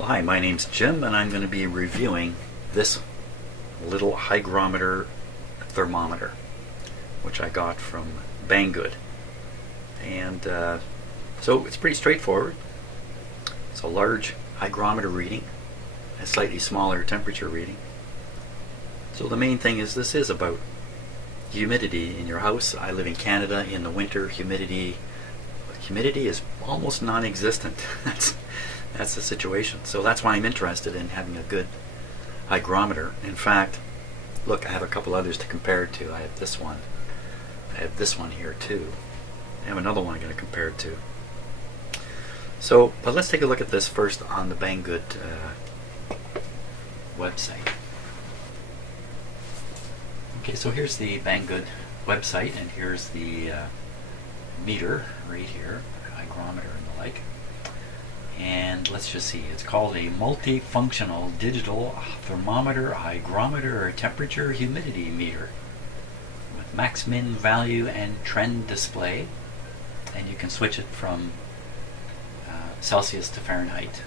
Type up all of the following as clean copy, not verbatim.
Well, hi, my name's Jim, and I'm going to be reviewing this little hygrometer thermometer, which I got from Banggood. And so it's pretty straightforward. It's a large hygrometer reading, a slightly smaller temperature reading. So the main thing is this is about humidity in your house. I live in Canada. In the winter, humidity is almost non-existent. That's the situation. So that's why I'm interested in having a good hygrometer. In fact, look, I have a couple others to compare it to. I have this one. I have this one here too. I have another one I'm going to compare it to. So, but let's take a look at this first on the Banggood website. Okay, so here's the Banggood website, and here's the meter right here, hygrometer and the like. And let's just see, it's called a multifunctional digital thermometer, hygrometer, or temperature humidity meter with max min value and trend display. And you can switch it from Celsius to Fahrenheit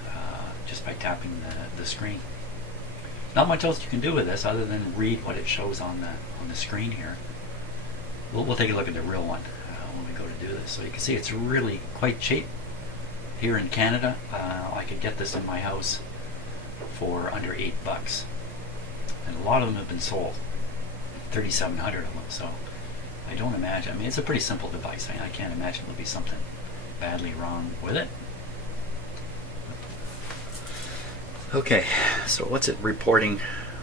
just by tapping the screen. Not much else you can do with this other than read what it shows on the screen here. We'll take a look at the real one when we go to do this. So you can see it's really quite cheap. Here in Canada, I could get this in my house for under $8, and a lot of them have been sold, 3,700 of them. So I don't imagine. I mean, it's a pretty simple device. I can't imagine there'll be something badly wrong with it. Okay, so what's it reporting?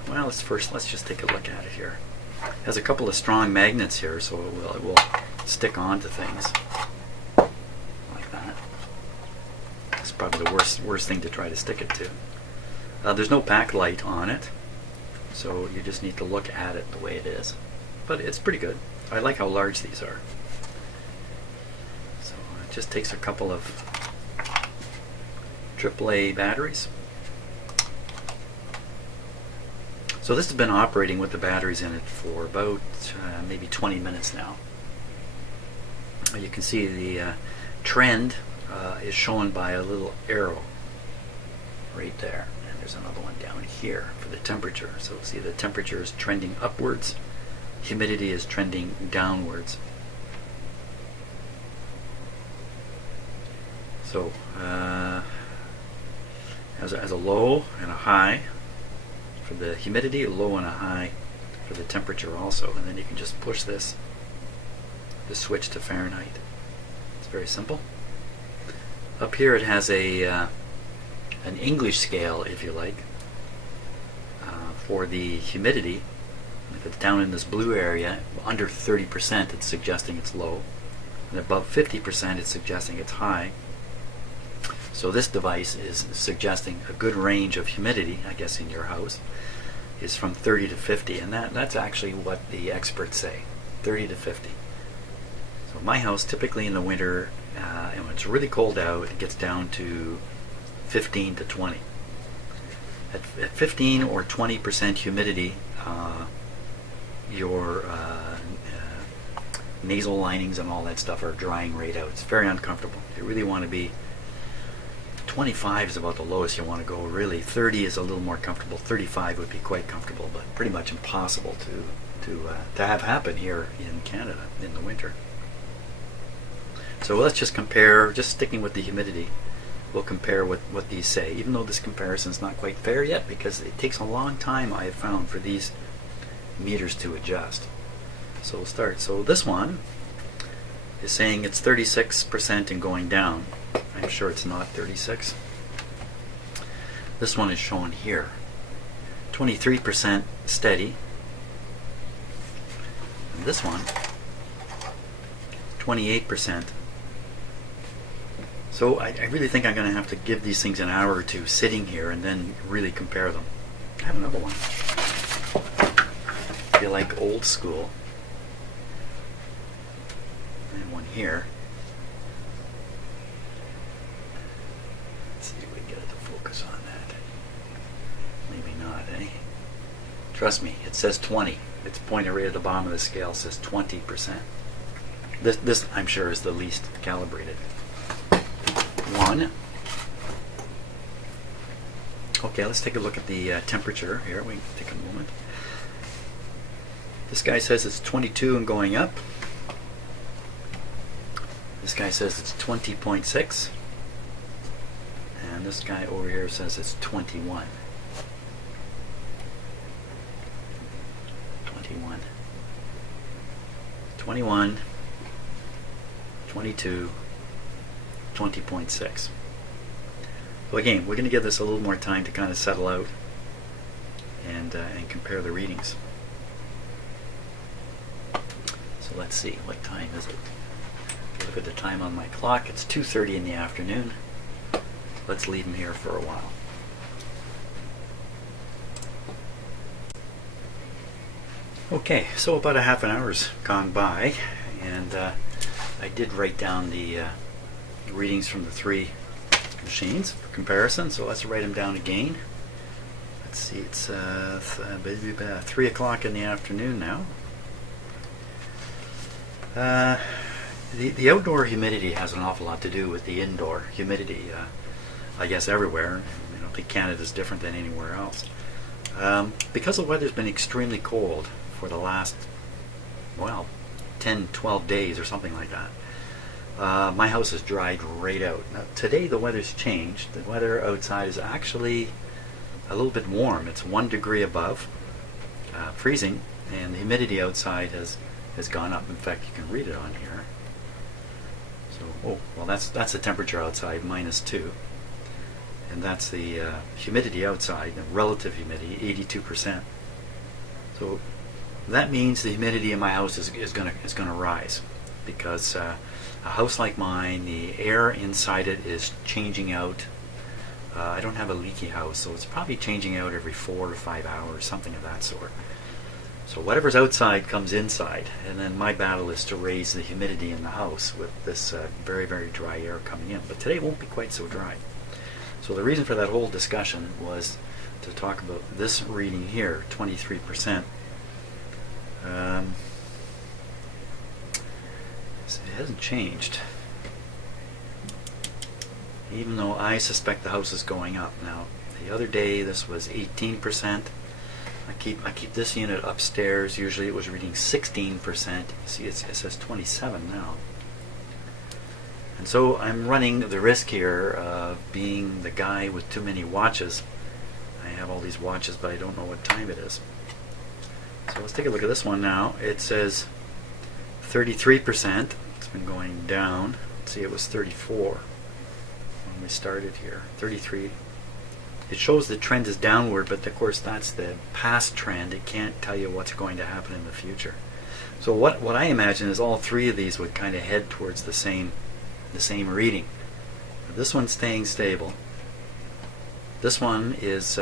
Well, let's just take a look at it here. It has a couple of strong magnets here, so it will stick on to things. Probably the worst thing to try to stick it to. There's no backlight on it, so you just need to look at it the way it is. But it's pretty good. I like how large these are. So it just takes a couple of AAA batteries. So this has been operating with the batteries in it for about maybe 20 minutes now. You can see the trend is shown by a little arrow right there, and there's another one down here for the temperature. So see, the temperature is trending upwards, humidity is trending downwards. So as a low and a high for the humidity, a low and a high for the temperature also, and then you can just push this to switch to Fahrenheit. It's very simple. Up here it has an English scale, if you like, for the humidity. If it's down in this blue area, under 30%, it's suggesting it's low, and above 50%, it's suggesting it's high. So this device is suggesting a good range of humidity, I guess, in your house, is from 30 to 50, and that's actually what the experts say, 30 to 50. So my house, typically in the winter, and when it's really cold out, it gets down to 15 to 20. At 15 or 20% humidity, your nasal linings and all that stuff are drying right out. It's very uncomfortable. You really want to be 25 is about the lowest you want to go. Really, 30 is a little more comfortable. 35 would be quite comfortable, but pretty much impossible to have happen here in Canada in the winter. So let's just compare, just sticking with the humidity, we'll compare what these say, even though this comparison is not quite fair yet, because it takes a long time, I have found, for these meters to adjust. So we'll start. So this one is saying it's 36% and going down. I'm sure it's not 36. This one is shown here, 23% steady. And this one, 28%. So I really think I'm going to have to give these things an hour or two sitting here and then really compare them. I have another one. I feel like old school. And one here. Let's see if we can get it to focus on that. Maybe not, eh? Trust me, it says 20. It's pointed right at the bottom of the scale, says 20%. This I'm sure is the least calibrated one. Okay, let's take a look at the temperature here. We can take a moment. This guy says it's 22 and going up. This guy says it's 20.6. And this guy over here says it's 21. 21, 22, 20.6. Well, again, we're going to give this a little more time to kind of settle out and compare the readings. So let's see, what time is it? If you look at the time on my clock, it's 2:30 in the afternoon. Let's leave them here for a while. Okay, so about a half an hour's gone by, and I did write down the readings from the three machines for comparison, so let's write them down again. Let's see, it's 3 o'clock in the afternoon now. The outdoor humidity has an awful lot to do with the indoor humidity, I guess everywhere. I don't think Canada's different than anywhere else. Because the weather's been extremely cold for the last, well, 10, 12 days or something like that. My house is dried right out. Now, today the weather's changed. The weather outside is actually a little bit warm. It's 1 degree above freezing, and the humidity outside has gone up. In fact, you can read it on here. So, well, that's the temperature outside, -2. And that's the humidity outside, the relative humidity, 82%. So that means the humidity in my house is gonna rise, because a house like mine, the air inside it is changing out. I don't have a leaky house, so it's probably changing out every 4 to 5 hours, something of that sort. So whatever's outside comes inside, and then my battle is to raise the humidity in the house with this very, very dry air coming in. But today won't be quite so dry. So the reason for that whole discussion was to talk about this reading here, 23%. So it hasn't changed, even though I suspect the house is going up. Now, the other day this was 18%. I keep this unit upstairs. Usually it was reading 16%. See, it says 27 now. And so I'm running the risk here of being the guy with too many watches. I have all these watches, but I don't know what time it is. So let's take a look at this one now. It says 33%. It's been going down. Let's see, it was 34 when we started here. 33. It shows the trend is downward, but of course that's the past trend. It can't tell you what's going to happen in the future. So what I imagine is all three of these would kind of head towards the same reading. This one's staying stable. This one is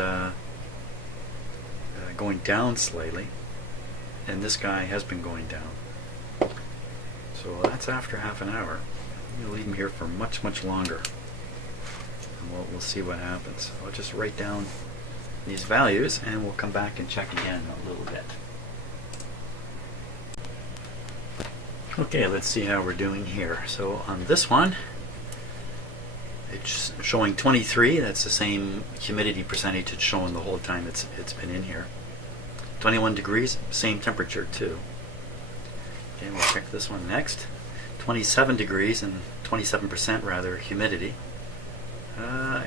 going down slightly, and this guy has been going down. So that's after half an hour. I'm going to leave him here for much, much longer. We'll see what happens. I'll just write down these values and we'll come back and check again in a little bit. Okay, let's see how we're doing here. So on this one, it's showing 23. That's the same humidity percentage it's showing the whole time it's been in here. 21 degrees, same temperature too. Okay, we'll check this one next. 27 degrees and 27% rather humidity.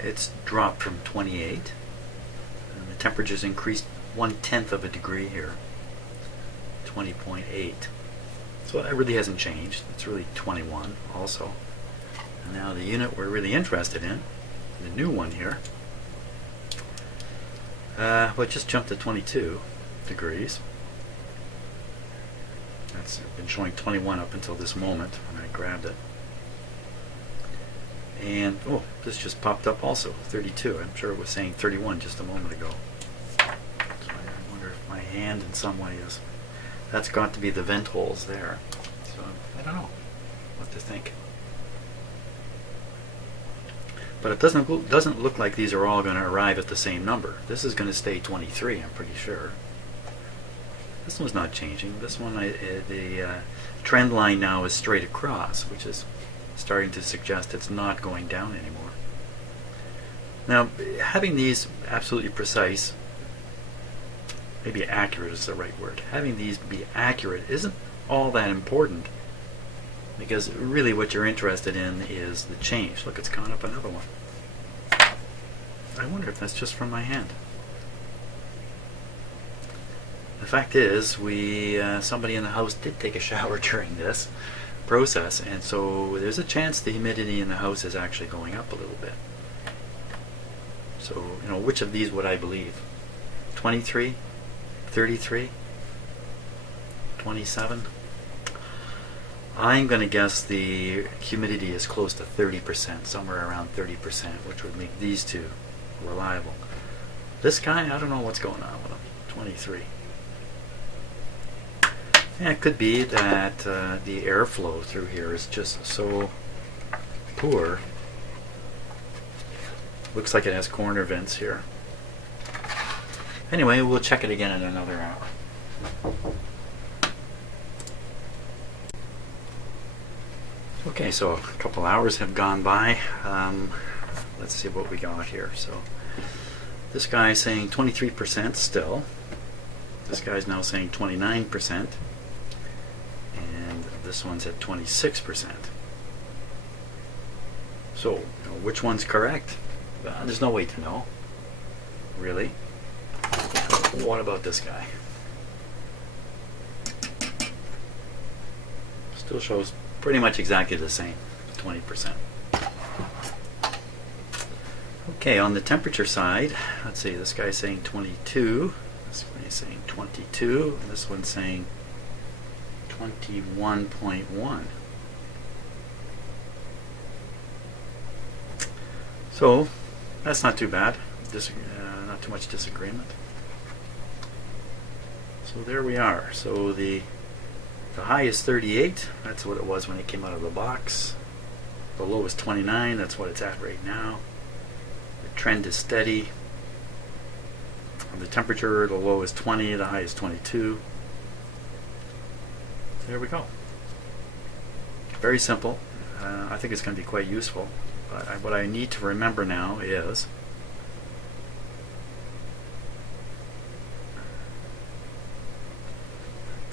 It's dropped from 28, and the temperature's increased 1/10 of a degree here, 20.8. So that really hasn't changed. It's really 21 also. And now the unit we're really interested in, the new one here, well, it just jumped to 22 degrees. That's been showing 21 up until this moment when I grabbed it. And, oh, this just popped up also, 32. I'm sure it was saying 31 just a moment ago. So I wonder if my hand in some way is... That's got to be the vent holes there. So I don't know what to think. But it doesn't look like these are all going to arrive at the same number. This is going to stay 23, I'm pretty sure. This one's not changing. This one, the trend line now is straight across, which is starting to suggest it's not going down anymore. Now, having these absolutely precise, maybe accurate is the right word, having these be accurate isn't all that important, because really what you're interested in is the change. Look, it's gone up another one. I wonder if that's just from my hand. The fact is, somebody in the house did take a shower during this process, and so there's a chance the humidity in the house is actually going up a little bit. So, which of these would I believe? 23? 33? 27? I'm going to guess the humidity is close to 30%, somewhere around 30%, which would make these two reliable. This guy, I don't know what's going on with him. 23. Yeah, it could be that the airflow through here is just so poor. Looks like it has corner vents here. Anyway, we'll check it again in another hour. Okay, so a couple hours have gone by. Let's see what we got here. So this guy's saying 23% still. This guy's now saying 29%. And this one's at 26%. So, which one's correct? There's no way to know, really. What about this guy? Still shows pretty much exactly the same, 20%. Okay, on the temperature side, let's see, this guy's saying 22, this guy's saying 22, and this one's saying 21.1. So, that's not too bad. Not too much disagreement. So there we are. So the high is 38. That's what it was when it came out of the box. The low is 29. That's what it's at right now. The trend is steady. On the temperature, the low is 20. The high is 22. So there we go. Very simple. I think it's going to be quite useful. What I need to remember now is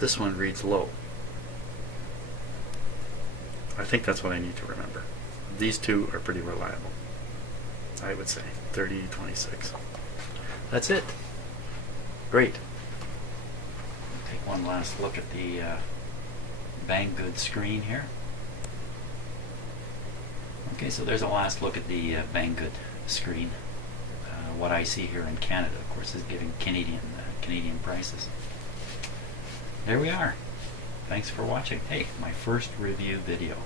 this one reads low. I think that's what I need to remember. These two are pretty reliable, I would say. 30, 26. That's it. Great. Take one last look at the Banggood screen here. Okay, so there's a last look at the Banggood screen. What I see here in Canada, of course, is giving Canadian prices. There we are. Thanks for watching. Hey, my first review video.